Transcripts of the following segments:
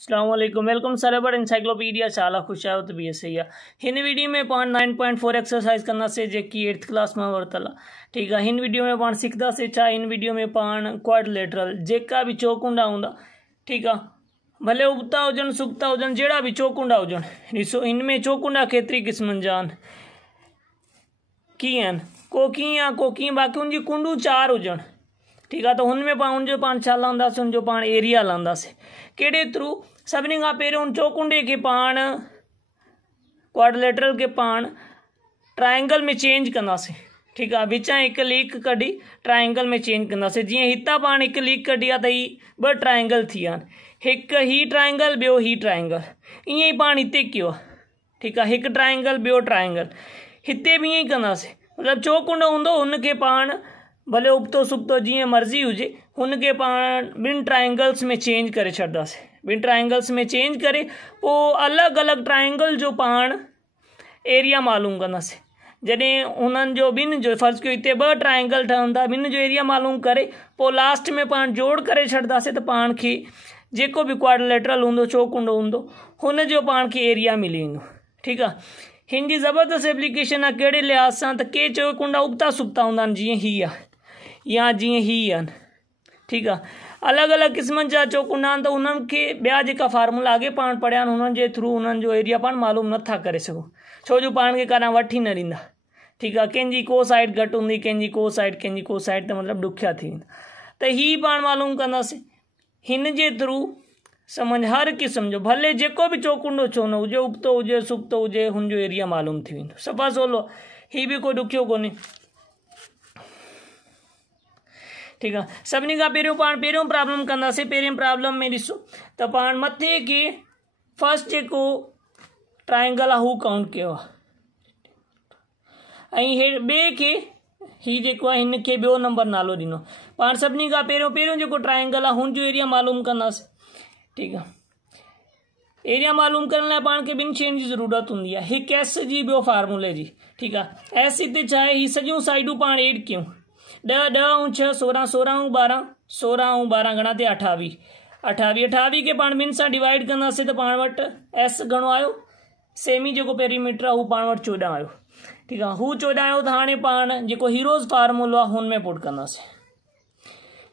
अस्सलाम वालेकुम, welcome सरेबर encyclopedia चाला खुश आयो तो बी सही है। हिन वीडियो में पाण 9.4 एक्सरसाइज करना से जेकी 8th क्लास में वरतला। ठीक है, हिन वीडियो में पाण सीखदा से छा, इन वीडियो में पाण क्वाड्रिलेटरल जेका भी चौकुंडा हुंदा, ठीक है, भले उगता हुजन सुकता हुजन जेड़ा भी चौकुंडा हुजन, ॾिसो इनमें चौकुंडा केतरी क़िस्मनि जा आहिनि, कीअं आहिनि, को कीअं को कीअं, बाक़ी उनजी कुंडू 4 हुजनि। ठीक है, तो उनमें पाण छा लहंदासीं, उनजो पाण एरिया लहंदासीं कहिड़े थ्रू। सभिनी खां पहिरियों उन चौकुंडे के पाण क्वाड्रिलेटरल के पाण ट्रायंगल में चेंज कंदासीं। ठीक है, विचां हिकु लीक कढी ट्रायंगल में चेंज कंदासीं। जीअं हितां पाण हिकु लीक कढी आहे त ही 2 ट्रायंगल थी विया आहिनि, हिकु ही ट्रायंगल ॿियो ही ट्रायंगल। ईअं ई पाण हिते कयो आहे। ठीक है, हिकु ट्रायंगल ॿियो ट्रायंगल, हिते भी ईअं ई कंदासीं। मतिलबु चौकुंडो हूंदो हुनखे पाण भले उबतो सुबतो जीअं मर्ज़ी हुजे, हुनखे पाण 2 ट्रायंगल्स में चेंज करे छॾंदासीं। 2 ट्रायंगल्स में चेंज करे पोइ अलॻि अलॻि ट्रायंगल जो पाण एरिया मालूम कंदासीं। जॾहिं उन्हनि जो 2 जो फ़र्ज़ु कयो हिते 2 ट्रायंगल ठहंदा, 2 जो एरिया मालूम करे पोइ लास्ट में पाण जोड़ करे छॾंदासीं त पाण खे जेको भी क्वाड्रिलेटरल हूंदो, चौकुंडो हूंदो, हुन जो पाण खे एरिया मिली वेंदो। ठीक आहे, हिन जी ज़बरदस्त एप्लीकेशन आहे कहिड़े लिहाज़ सां, त के चौकुंडा उगता सुकता हूंदा आहिनि, जीअं ही आहे या जीअं ही आहिनि। ठीक आहे, अलॻि अलॻि क़िस्मनि जा चौकुंडा आहिनि, त उन्हनि खे ॿिया जेका फार्मूला अॻे पाण पढ़िया आहिनि उन्हनि जे थ्रू उन्हनि जो एरिया पाण मालूम नथा करे सघूं, छो जो पाण खे काॾां वठी न ॾींदा। ठीक आहे, कंहिंजी को साइड घटि हूंदी, कंहिंजी को साइड त मतिलबु ॾुखिया थी वेंदा। त ही पाण मालूम कंदासीं हिन जे थ्रू। समझ हर क़िस्म जो भले जेको भी चौकुंडो छो न हुजे, उबतो हुजे सुबतो हुजे, हुनजो एरिया मालूम थी वेंदो। सफ़ा सवलो, ही भी कोई ॾुखियो कोन्हे। ठीक है, सभिनी खां पहिरियों पाण पहिरियों प्रॉब्लम कंदासीं। पहिरियों प्रॉब्लम में ॾिसो त पाण मथे के फर्स्ट जेको ट्रायंगल आहे हू काउंट कयो आहे, ऐं हे ॿिए खे ही जेको आहे हिन खे ॿियो नंबर नालो ॾिनो। पाण सभिनी खां पहिरियों जेको ट्रायंगल आहे हुनजो एरिया मालूम कंदासीं। ठीक है, एरिया मालूम करण लाइ पाण खे 2 शयुनि जी ज़रूरत हूंदी आहे, हिकु एस जी, ॿियो फार्मूले जी। ठीक आहे, एस हिते छा आहे, ही सॼियूं साइडूं पाण एड कयूं। 10 10 6 16 16 12 16 12 घणा थिया 28 28 के पाण 2 सां डिवाइड कंदासीं त पाण वटि एस घणो आयो, सेमी जेको पेरीमीटर आहे हू पाण वटि 14 आयो। ठीक आहे, हू 14 आयो त हाणे पाण जेको हीरोज़ फार्मूलो आहे हुन में पुट कंदासीं।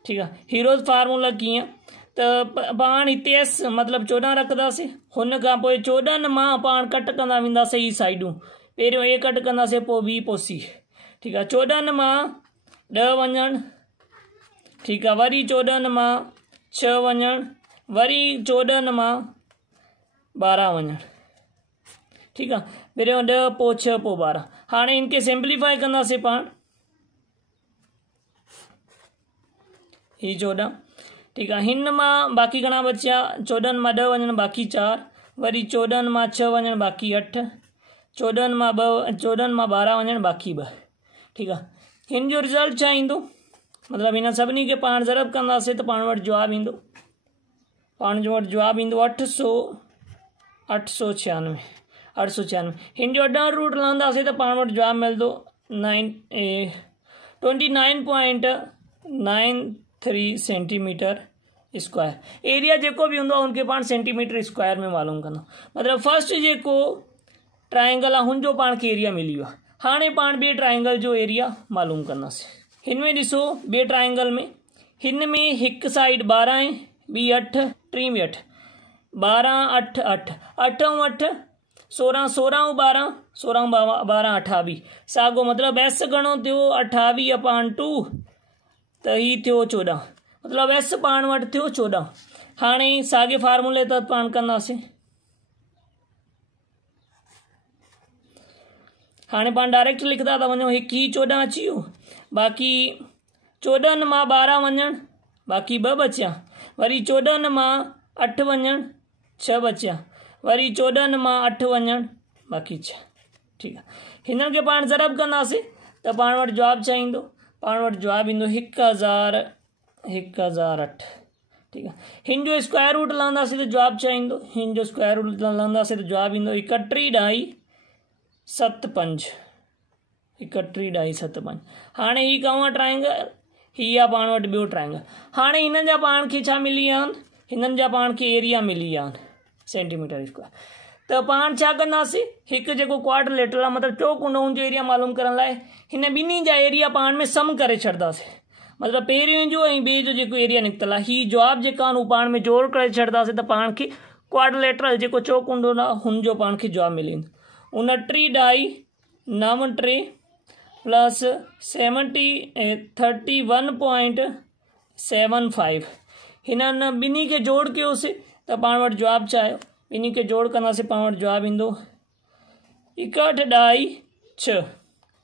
ठीक आहे, हीरोज़ फार्मूला कीअं, त पाण हिते एस मतिलबु 14 रखंदासीं, हुन खां पोइ 14 मां पाण कट कंदा वेंदासीं ही साइडूं। पहिरियों ए कट कंदासीं, पोइ बी, पोइ सी। ठीक आहे, 14 मां 10 वञण, ठीक आहे, वरी 14 मां 6 वञण, वरी 14 मां 12 वञण। ठीक आहे, पहिरियों 10 पोइ 6 पोइ 12। हाणे इनके सिंप्लीफाई कंदासीं पाण, ही 14। ठीक है, हिन मां बाक़ी घणा बचिया, 14 मां 10 वञण बाक़ी 4, वरी 14 मां 6 वञण बाक़ी 8, 14 मां 12 वञण बाक़ी 2। ठीक आहे, हिन जो रिज़ल्ट छा ईंदो, मतिलबु हिन सभिनी खे पाण ज़रब कंदासीं त पाण वटि जवाबु ईंदो, 896। हिन जो अॾां रूट लहंदासीं त पाण वटि जवाबु मिलंदो 29.93 सेंटीमीटर स्क्वायर। एरिया जेको भी हूंदो उनके पाण सेंटीमीटर स्क्वायर में मालूम कंदो। मतलब फर्स्ट जेको ट्रायंगल आहे हुनजो पाण खे एरिया मिली वियो। हाणे पाण ॿिए ट्रायंगल जो एरिया मालूम कंदासीं। हिन में ॾिसो ॿिए ट्रायंगल में, हिन में हिकु साइड 12 आहे, ॿी 8, टी में 8, 12 8 8 8 ऐं 8 16 16 ऐं 12 16 12 28 साॻो। मतिलबु एस घणो थियो 28/2 त ही थियो 14, मतिलबु एस पाण वटि थियो 14। हाणे साॻे फार्मूले तहत पाण कंदासीं। हाणे पाण डायरेक्ट लिखंदा था वञूं, हिकु ही 14 अची वियो, बाक़ी 14 मां 12 वञण बाक़ी 2 बचिया, वरी 14 मां 8 वञण 6 बचिया, वरी 14 मां 8 वञण बाक़ी 6। ठीक आहे, हिननि खे पाण ज़रब कंदासीं त पाण वटि जवाबु छा ईंदो, पाण वटि जवाबु ईंदो 1008। ठीक आहे, हिन जो स्क्वायर रूट लहंदासीं त जवाबु छा ईंदो, हिन जो स्क्वायर रूट लहंदासीं त जवाबु ईंदो 31.75। 31.75। हाणे ही कौं ट्रायंगल, ही आहे पाण वटि ॿियो ट्रायंगल। हाणे हिन जा पाण खे छा मिली विया आहिनि, हिननि जा पाण खे एरिया मिली विया आहिनि सेंटीमीटर स्क्वायर। त पाण छा कंदासीं, हिकु जेको क्वाड्रिलेटरल आहे मतिलबु चौकुंडों जो एरिया मालूम करण लाइ हिन ॿिन्ही जा एरिया पाण में सम करे छॾंदासीं। मतिलबु पहिरियों जो ऐं ॿिए जो जेको एरिया निकितल आहे हीअ जवाब जेका आहिनि उहो पाण में जोड़ करे छॾंदासीं त पाण खे क्वाड्रिलेटरल जेको चौकुंडो आहे हुनजो पाण खे जवाब मिली वेंदो। 29 डाई 9 प्लस 31.75 हिननि ॿिन्ही खे जोड़ कयोसीं त पाण वटि जवाबु छा आयो, ॿिन्ही खे जोड़ कंदासीं पाण वटि जवाबु ईंदो 61 डाई 6।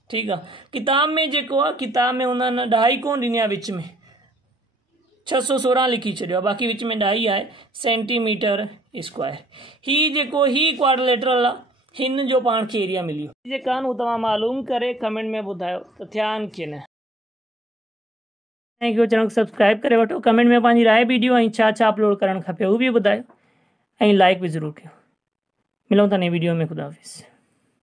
ठीकु आहे, किताब में जेको आहे किताब में हुननि डाई कोन ॾिनी आहे, विच में 616 लिखी छॾियो आहे, बाक़ी विच में डाई आहे सेंटीमीटर स्क्वायर। हीअ जेको ही क्वाड्रिलेटरल आहे हिन जो पाण खे एरिया मिलियो जेका आहिनि उहो तव्हां मालूम करे कमेंट में ॿुधायो त ध्यानु कीअं न। Thank you. चैनल खे सब्सक्राइब करे वठो, कमेंट में पंहिंजी राय वीडियो ऐं छा छा अपलोड करणु खपे उहो बि ॿुधायो ऐं लाइक बि ज़रूरु कयो। मिलूं था नई वीडियो में। ख़ुदा हाफ़िज़।